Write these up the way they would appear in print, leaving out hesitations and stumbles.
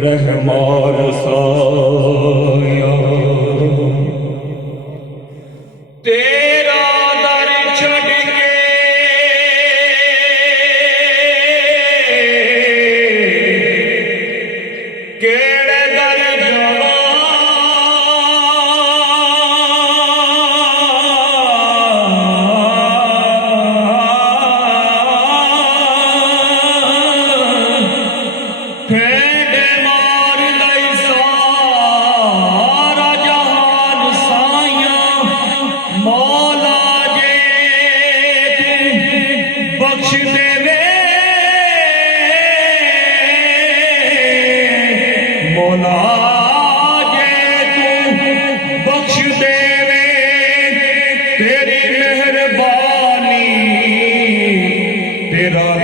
रहमान साया तेरा दर छड़ के केड़े दर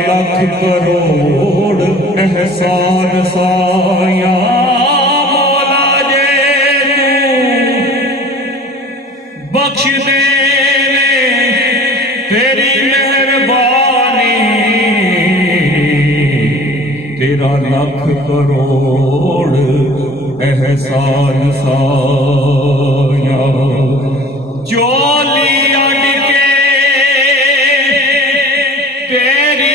जावा करोड़ एहसान साया मौला जे बख्श दे तेरी मेहरबानी तेरा लाख करोड़ एहसान साया चोली अड़ के तेरी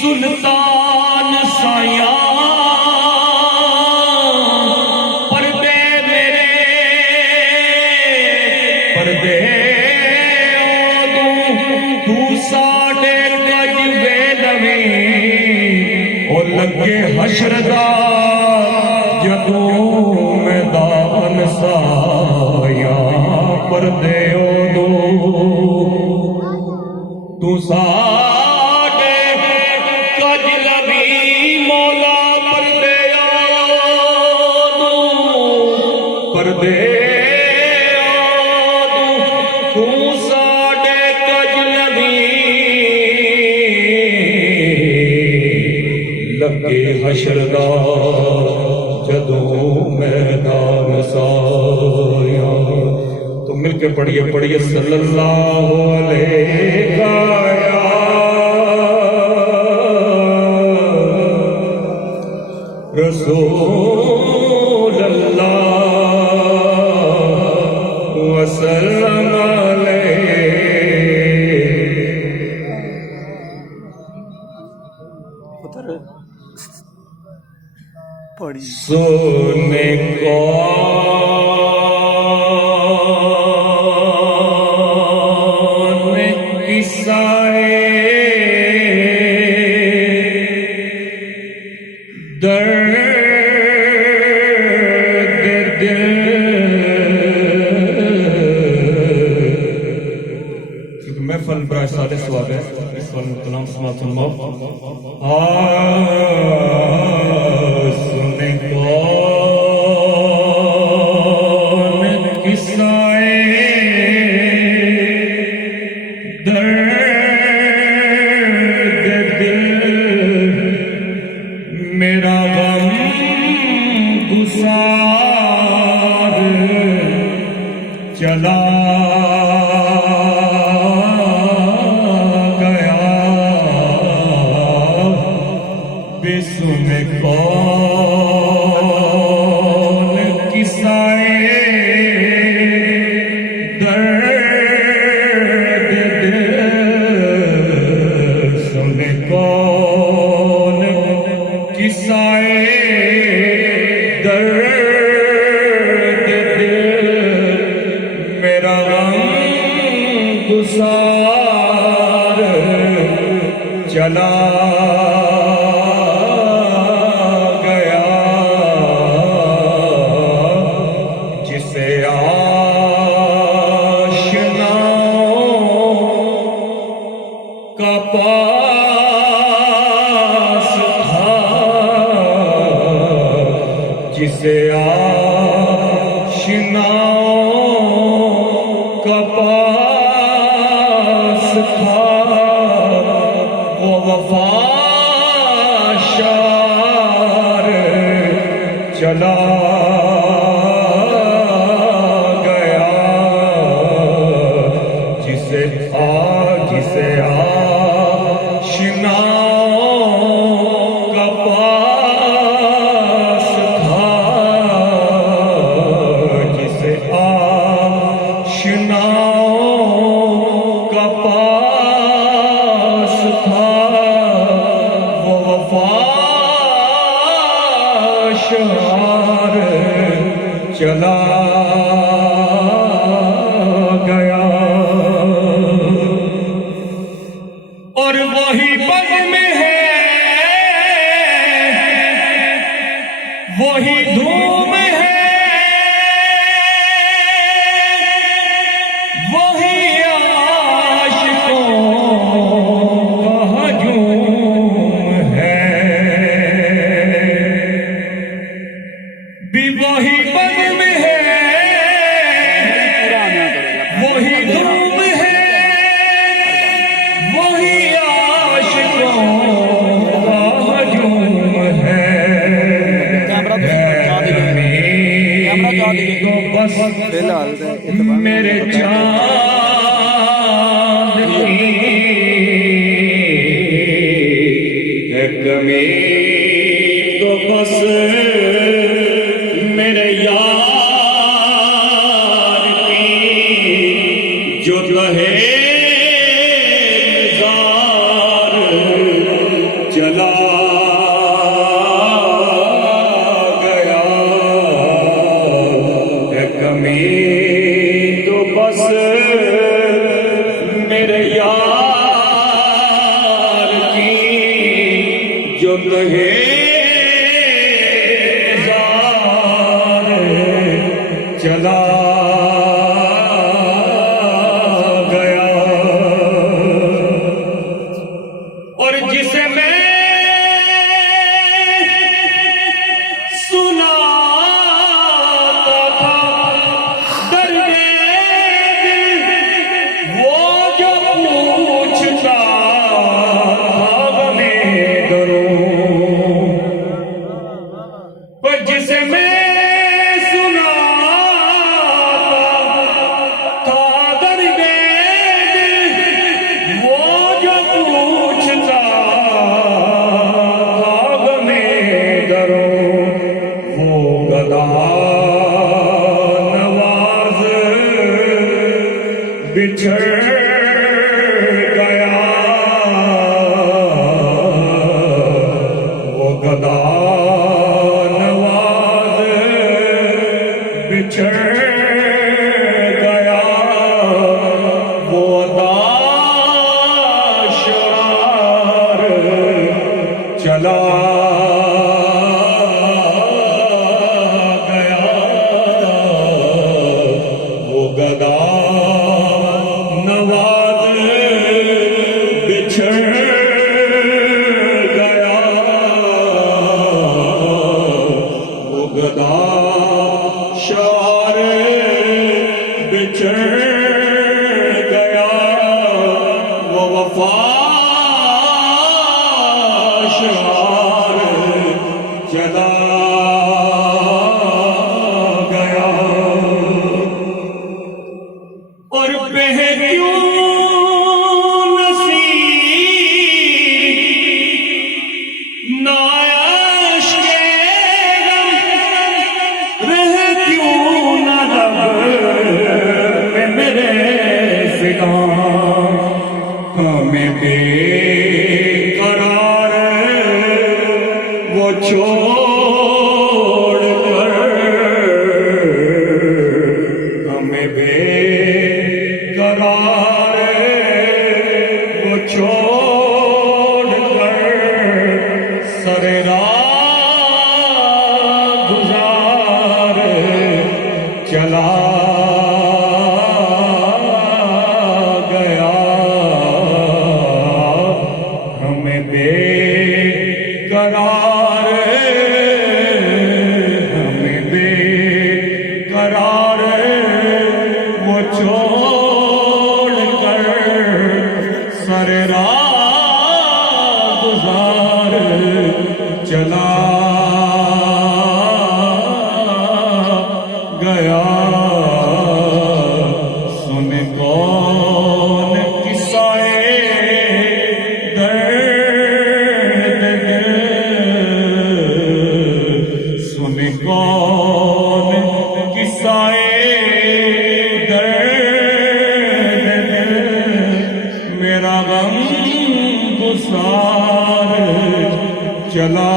सुल्तान साया पर्दे मेरे पर्दे तू साढ़े गज वेलवे ओ लगे हशरदा जदों मैदान साया पर्दे दो तू लगे हशरदा जदों मैदान साया। तो मिलके पढ़िए सल्लल्लाहु अलैहि रसूल अल्लाह वसल्लम पड़ी सोने कौन किसाए दर्द दिल क्योंकि महफल बड़ा सादे सवाब है इस वक्त मुतलाम समातुल मौत सुने कौन किस्साए दर्द दिल मेरा गम गुसार चला सुने कौन किसाए दर्द दिल सुने कौन किसाए दर्द दिल मेरा गम गुसार चला का पास था जिसे आशिनाओं का पास था वो वफाशार चला गया जिसे आशिनाओं का पास था जिसे आशिनाओं का पास था वो वफाशार चला गया और वही बग में है वही धूम है वही आशिकों का हजूम है भी वही बग में है वही धूम है वही तो बस मेरे चाँद की है कमी तो बस मेरे यार की जो रहे जार चला तो बस मेरे यार की जो कहे जार चला गया और जिसे मैं सुना जिसे मैं सुना चला गया वो गदा नवाज बिछड़ गया वो गदा शार बिछड़ गया वो वफा शार चला गया और बह क्यों नसीब नायाश के गम रह क्यों न लब में मेरे फिदा हमें बेकरार वो छोड़ कर हमें बेकरार वो छोड़ कर सरे राह गुजार चला गया हमें बेकरार हमें बेकरार वो छोड़ कर सरे राह गुजार चला गया सुन कौन किस्साए दर्द दिल सुन कौन किस्साए दर्द दिल मेरा गम गुसार चला